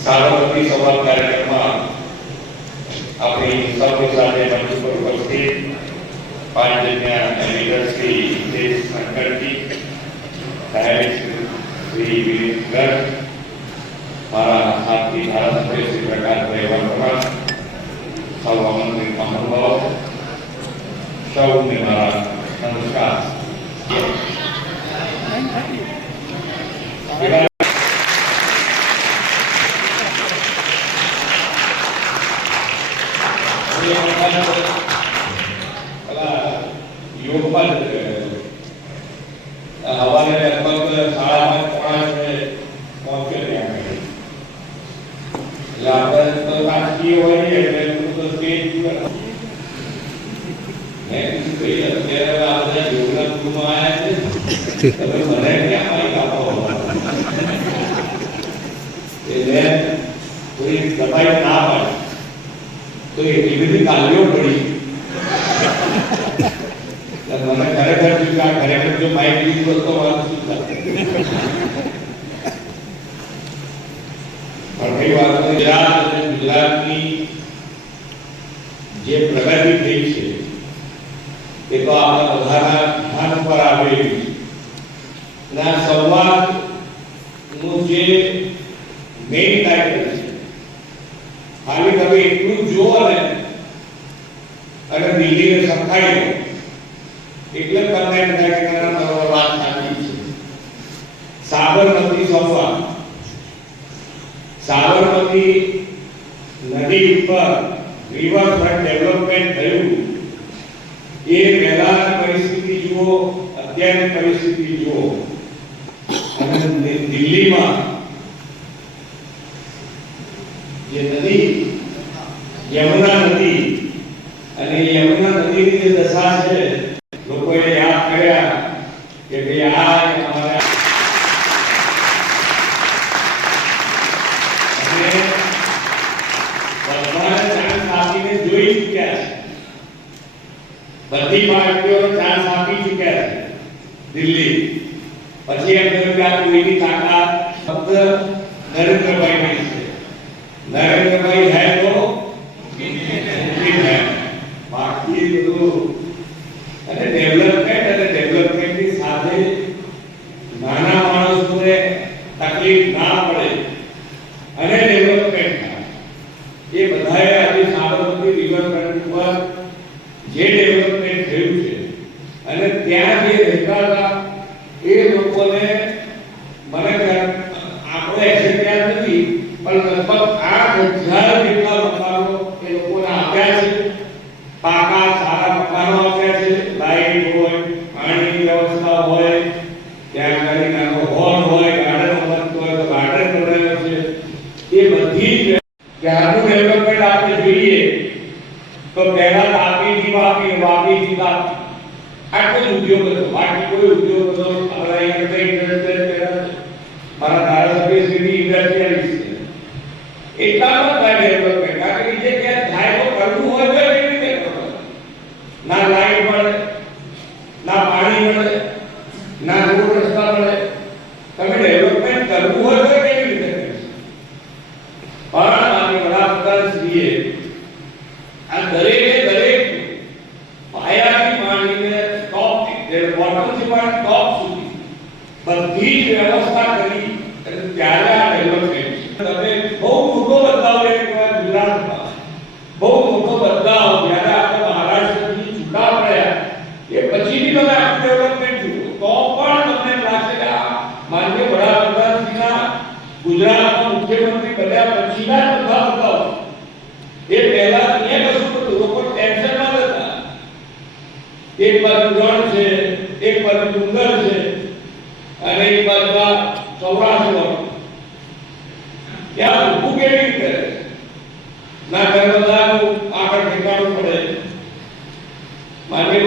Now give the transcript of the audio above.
સાબરમતી સંવાદ કાર્યક્રમમાં આપણી સૌની સાથે મંચ ઉપર ઉપસ્થિત પાંચજન્ય લીડર શ્રી હિતેશ શંકરજી સાહેબ શ્રી વિનીત ગર્ગ મારા સાથી ધારાસભ્ય શ્રી પ્રકાશભાઈ વર્મા સૌ આમંત્રિત મહાનુભાવો સૌને મારા નમસ્કાર Jadi, boleh dapat apa? તો રાજકીય હોય ને એટલે એટલું તો સ્ટેજ પર મેં કીધું ભાઈ અત્યારે આ બધા યોગના ગુરુમાં આવ્યા છે તમે મને ક્યાં માહિતી આપો એટલે થોડી દબાઈ ના પાડી તો એટલી બધી ગાલીઓ પડી એટલે મને ખરેખર થયું કે આ ખરેખર જો માઇક લીધું હોત તો મારું શું થાત? પણ કઈ વાત નથી, ગુજરાત અને ગુજરાતની જે પ્રગતિ થઈ છે એ તો આપણા બધાના ધ્યાન પર આવેલી છે અને આ સંવાદનું જે મેઇન ટાઇટલ છે ખાલી તમે એટલું જુઓ ને અને દિલ્હીને સંખાઈ લો એટલે તમને એમ થાય કે ના, ના, તમારી વાત સાચી છે સાબરમતી સંવાદ સાબરમતી નદી ઉપર રિવરફ્રન્ટ ડેવલપમેન્ટ થયું એ પહેલાની પરિસ્થિતિ જુઓ અત્યારની પરિસ્થિતિ જુઓ અને દિ- દિલ્હીમાં યમુના નદી અને યમુના નદીની જે દશા છે લોકોએ યાદ કર્યા કે ભાઈ આ અમારે અને બધાએ ચાન્સ આપીને જોઈ ચૂક્યા છે બધી પાર્ટીઓ ચાન્સ આપી ચૂક્યા છે દિલ્હી પછી એમ કહ્યું કે આ કોઈની તાકાત ફક્ત નરેન્દ્રભાઈની છે નરેન્દ્રભાઈ હે બાકી બધું અને ડેવલપમેન્ટ અને ડેવલપમેન્ટની સાથે નાના માણસોને તકલીફ ના પડે અને ડેવલપમેન્ટ એ બધાએ આજે સાબરમતી રિવરફ્રન્ટ ઉપર જે ડેવલપમેન્ટ થયું છે અને ત્યાં જે રહેતા હતા એ લોકોને ત્યાં આગળ નાનો હોલ હોય ગાર્ડન બનતો હોય તો ગાર્ડન બનાવ્યો છે એ બધી જ ત્યારનું ડેવલપમેન્ટ આપણે જોઈએ તો પહેલા તાપીથી વાપી વાપીથી તાપી આટલો જ ઉદ્યોગ હતો બાકી કોઈ ઉદ્યોગ હતો આપણા અહીંયા તો ઇન્ડસ્ટ્રીયલ પહેલા મારા ધારાસભ્ય શ્રી ઇન્ડસ્ટ્રીયલિસ્ટ છે એટલામાં થાય ડેવલપમેન્ટ કારણ કે જે ક્યાં થાય તો કરવું હોય તો એવી રીતે કરવું ના લાઈટ મળે ના પાણી મળે ના આ દરેકે દરેક પાયાથી માંડીને ટોપ બોટમથી માંડીને ટોપ સુધી બધી જ વ્યવસ્થા કરી અને ત્યારે આ ડેવલપમેન્ટ છે તમે બહુ મોટો બદલાવ એક વાર ગુજરાતમાં બહુ મોટો બદલાવ જ્યારે આપણે મહારાષ્ટ્રથી છૂટા પડ્યા એ પછી બી તમે આખું ડેવલપમેન્ટ જુઓ તો પણ તમને એમ લાગશે કે આ માનનીય વડાપ્રધાનશ્રીના ગુજરાતના મુખ્યમંત્રી બન્યા પછીના એક બાજુ રણ છે, એક બાજુ ડુંગર છે અને એક બાજુ સૌરાષ્ટ્ર ત્યાં ઊભું કેવી રીતે? ના કર્મદારનું આગળ ઠેકાણું પડે. માનવી